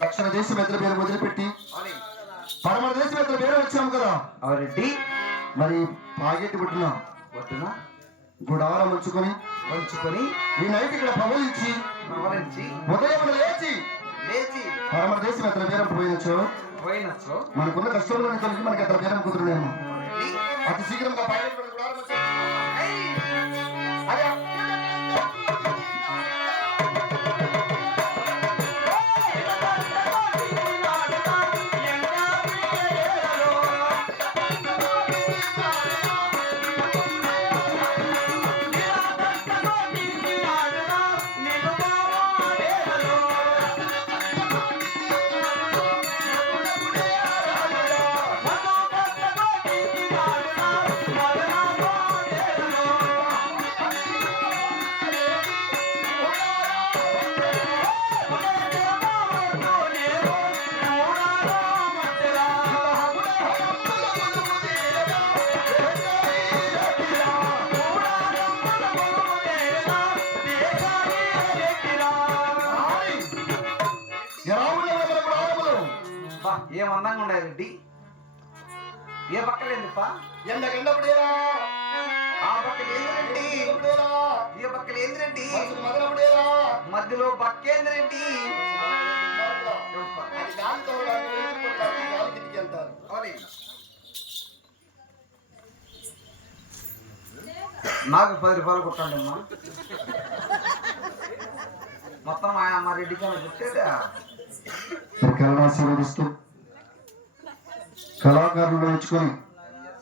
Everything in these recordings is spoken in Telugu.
దక్షిణ దేశం ఎద్దల పేరు వదిలిపెట్టి పడమర దేశం ఎద్దల పేరు వచ్చాం కదా. అవురెడ్డి మరి పాగేటి పుట్టిన ఒడ్డున గుడారం ఉంచుకొని. వంచుకొని ఈ నైట్ ఇక్కడ పవలించి ఉదయం లేచి. లేచి. పరమర దేశం ఎద్దల పేరం పోయినచో. పోయినచో. మనకున్న కష్టంలోని కలిగి మనకి ఎద్దల పేరం కుదురునేమో రెడ్డి అతి శీఘ్రంగా పాగేటి ఏం అందంగా ఉండే రెడ్డి ఏ పక్కలేందిప్పా ఎండకెండపుడేరా, ఆ పక్కన ఏంద్రెడ్డి ఎండపుడేరా, ఏ పక్కన ఏంద్రెడ్డి మనసుకు మదనపుడేరా. మధ్యలో పక్కేంద్రెడ్డి. నాకు పది రూపాయలు కొట్టండి అమ్మా మొత్తం మా- మా రెడ్డి కన్నా కొట్టేదా? మరి కళను ఆశీర్వదిస్తూ కళాకారులను ఎంచుకొని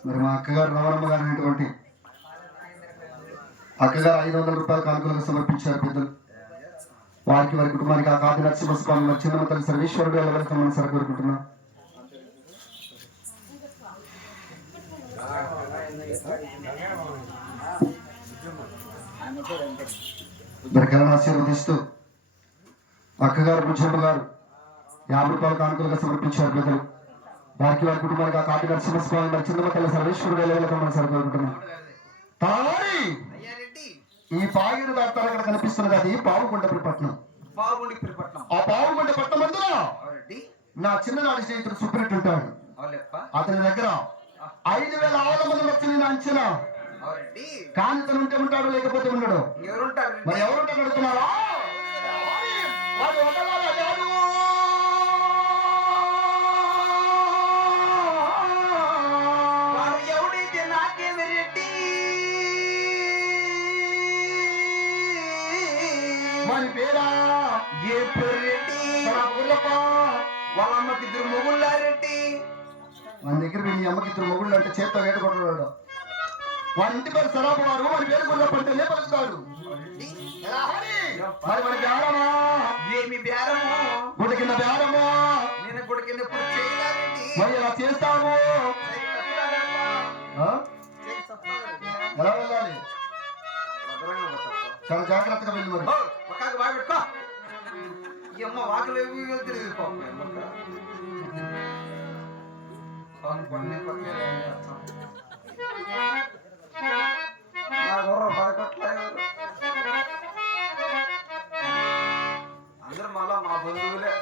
మరి మా అక్కగారు నవరమ్మ గారు అనేటువంటి అక్కగారు ఐదు వందల రూపాయలు కానుకలకు సమర్పించారు పెద్దలు. వారికి వారి కుటుంబానికి ఆ కాది నరసింహస్వామి మరి చిన్న తల్లి సర్వేశ్వరుడు వెళ్ళగలుగుతామని సార్ కోరుకుంటున్నాం. మరి కళను ఆశీర్వదిస్తూ అక్కగారు బుజ్జమ్మ గారు యాభై రూపాయల కానుకలుగా సమర్పించారు పెద్దలు వారికి వారి కుటుంబానికి ఆ కాటి నరసింహస్వామి మరి చిన్న తల్లి సర్వేశ్వరుడు తారి అయ్యా రెడ్డి ఈ పాగిరి దాటాలు అక్కడ కనిపిస్తున్నది అది పావుగుండపురి పట్నం ఆ పావుగుండ పట్నం రెడ్డి నా చిన్ననాటి స్నేహితుడు సుప్రీట్ ఉంటాడు. అతని దగ్గర ఐదు వేల ఆవుల మంది భక్తులు నా అంచనా. కానీ తను ఉంటే ఉంటాడు లేకపోతే ఉండడు. ఎవరుంటారు? మరి రెడ్డి ఎవరుంటే అడుగుతున్నారా మరి పేరా? ఏ రెడ్డి. వాళ్ళ అమ్మకి ఇద్దరు మొగుళ్ళ రెడ్డి మన దగ్గర మీ అమ్మకి ఇద్దరు మొగుళ్ళు అంటే చేత్తో వేడుకుంటున్నాడు వారి ఇంటి పేరు సరాబు వారు వారి పేరు ఎలా హరి? మరి మన బేరమా? ఏమి బేరము? గుడి కింద బేరమా? నేను గుడికి ఎప్పుడు చేయలేదండి మరి ఎలా చేస్తావు? ఆ? ఎలా వెళ్ళాలి? చాలా జాగ్రత్తగా వెళ్ళి మరి. పెట్టుకో. ఈ అమ్మ వాకులు ఏమి తెలియదు పాపం ఈ మళ్ళా మా బంధువులే.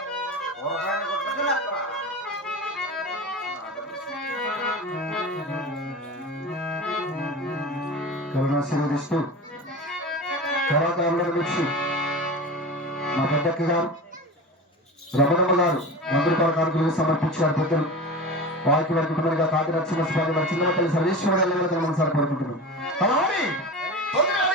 ఊరకాయని కొట్టదు నాకు కరుణాశీర్వదిస్తూ కళాకారులను మెచ్చి మా పెద్దక్క గారు రమణమ్మ గారు వంద రూపాయల కానుకలు సమర్పించారు పెద్దలు వారికి వారి కుటుంబానికి కాకి నరసింహ స్వామి వారి చిన్న తల్లి సర్వేశ్వరుడు మనసారి కోరుకుంటున్నాం. అలాగే తొందరగా